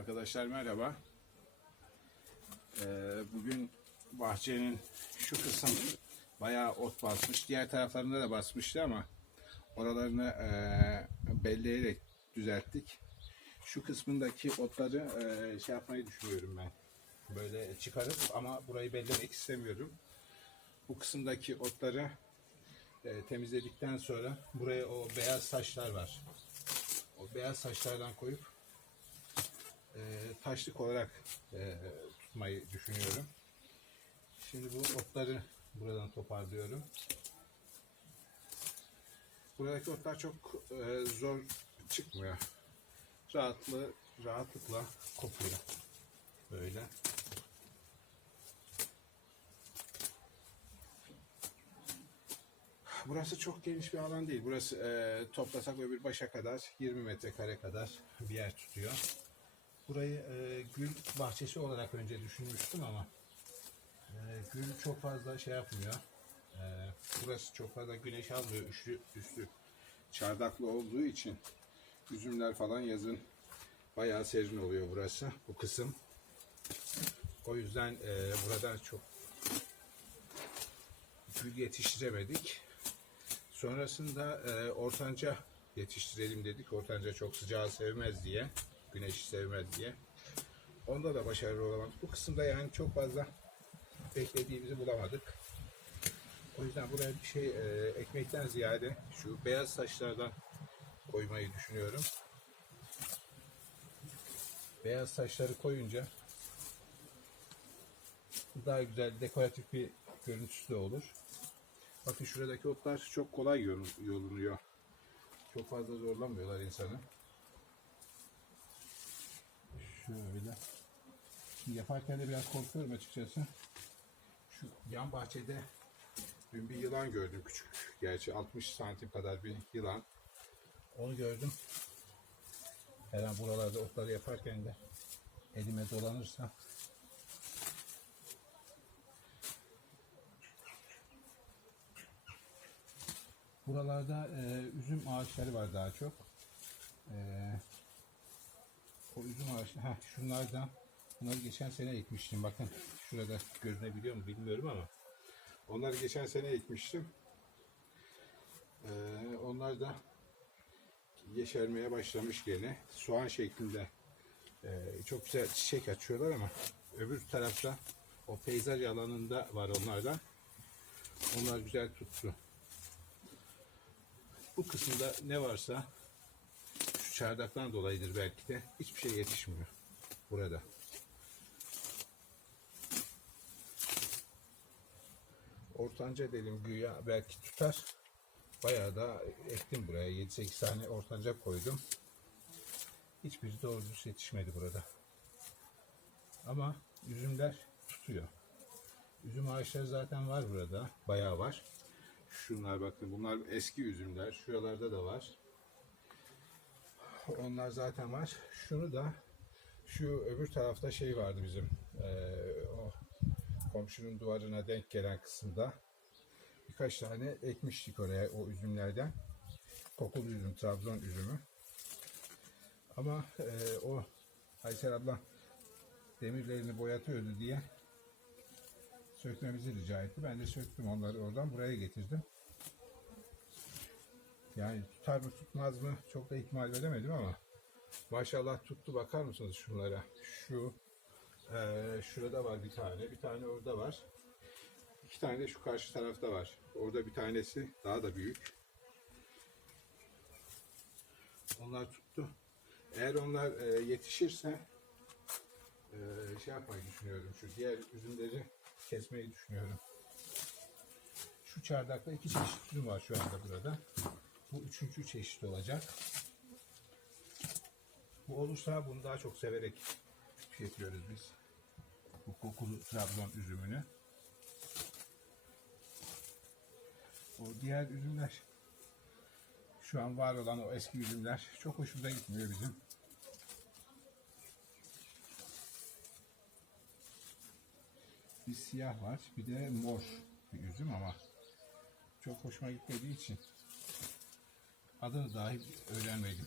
Arkadaşlar merhaba. Ee, bugün bahçenin şu kısım bayağı ot basmış. Diğer taraflarında da basmıştı ama oralarını e, belleyerek düzelttik. Şu kısmındaki otları e, şey yapmayı düşünüyorum ben. Böyle çıkarıp ama burayı bellemek istemiyorum. Bu kısımdaki otları e, temizledikten sonra buraya o beyaz saçlar var. O beyaz saçlardan koyup e, taşlık olarak e, tutmayı düşünüyorum. Şimdi bu otları buradan toparlıyorum. Buradaki otlar çok e, zor çıkmıyor. Rahatlı, rahatlıkla kopuyor. Böyle. Burası çok geniş bir alan değil. Burası e, toplasak öbür başa kadar 20 metrekare kadar bir yer tutuyor. Burayı e, gül bahçesi olarak önce düşünmüştüm ama e, gül çok fazla şey yapmıyor. E, burası çok fazla güneş almıyor. Üstü, üstü çardaklı olduğu için üzümler falan yazın bayağı serin oluyor burası. Bu kısım. O yüzden e, burada çok gül yetiştiremedik. Sonrasında e, ortanca yetiştirelim dedik. Ortanca çok sıcağı sevmez diye. Güneşi sevmez diye. Onda da başarılı olamadık. Bu kısımda yani çok fazla beklediğimizi bulamadık. O yüzden buraya bir şey e, ekmekten ziyade şu beyaz saçlardan koymayı düşünüyorum. Beyaz saçları koyunca daha güzel dekoratif bir görüntüsü de olur. Bakın şuradaki otlar çok kolay yolunuyor. Çok fazla zorlamıyorlar insanı. Şöyle. Şimdi yaparken de biraz korkuyorum açıkçası. Şu yan bahçede dün bir yılan gördüm küçük. Gerçi 60 santim kadar bir yılan. Onu gördüm. Her an buralarda otları yaparken de elime dolanırsa Buralarda e, üzüm ağaçları var daha çok. E, o üzüm ağaçları, ha şunlardan, bunları geçen sene ekmiştim. Bakın şurada görünebiliyor mu bilmiyorum ama. Onları geçen sene ekmiştim. E, onlar da yeşermeye başlamış gene. Soğan şeklinde. E, çok güzel çiçek açıyorlar ama öbür tarafta o peyzaj alanında var onlardan. Onlar güzel tuttu bu kısımda ne varsa çardaktan dolayıdır belki de hiçbir şey yetişmiyor burada. Ortanca dedim güya belki tutar. Bayağı da ektim buraya. 7-8 tane ortanca koydum. Hiçbiri doğru düz yetişmedi burada. Ama üzümler tutuyor. Üzüm ağaçları zaten var burada. Bayağı var. Şunlar bakın bunlar eski üzümler. Şuralarda da var. Onlar zaten var. Şunu da şu öbür tarafta şey vardı bizim. eee, o komşunun duvarına denk gelen kısımda birkaç tane ekmiştik oraya o üzümlerden. Kokulu üzüm, Trabzon üzümü. Ama eee, o Aysel abla demirlerini boyatıyordu diye sökmemizi rica etti. Ben de söktüm onları oradan buraya getirdim. Yani tutar mı tutmaz mı çok da ihtimal veremedim ama maşallah tuttu bakar mısınız şunlara? Şu eee, şurada var bir tane, bir tane orada var. İki tane de şu karşı tarafta var. Orada bir tanesi daha da büyük. Onlar tuttu. Eğer onlar eee, yetişirse eee, şey yapmayı düşünüyorum. Şu diğer üzümleri kesmeyi düşünüyorum. Şu çardakta iki çeşit üzüm var şu anda burada. Bu üçüncü çeşit olacak. Bu olursa bunu daha çok severek tüketiyoruz biz. Bu kokulu Trabzon üzümünü. O diğer üzümler şu an var olan o eski üzümler çok hoşumuza gitmiyor bizim. Bir siyah var, bir de mor bir üzüm ama çok hoşuma gitmediği için adını dahi öğrenmedim.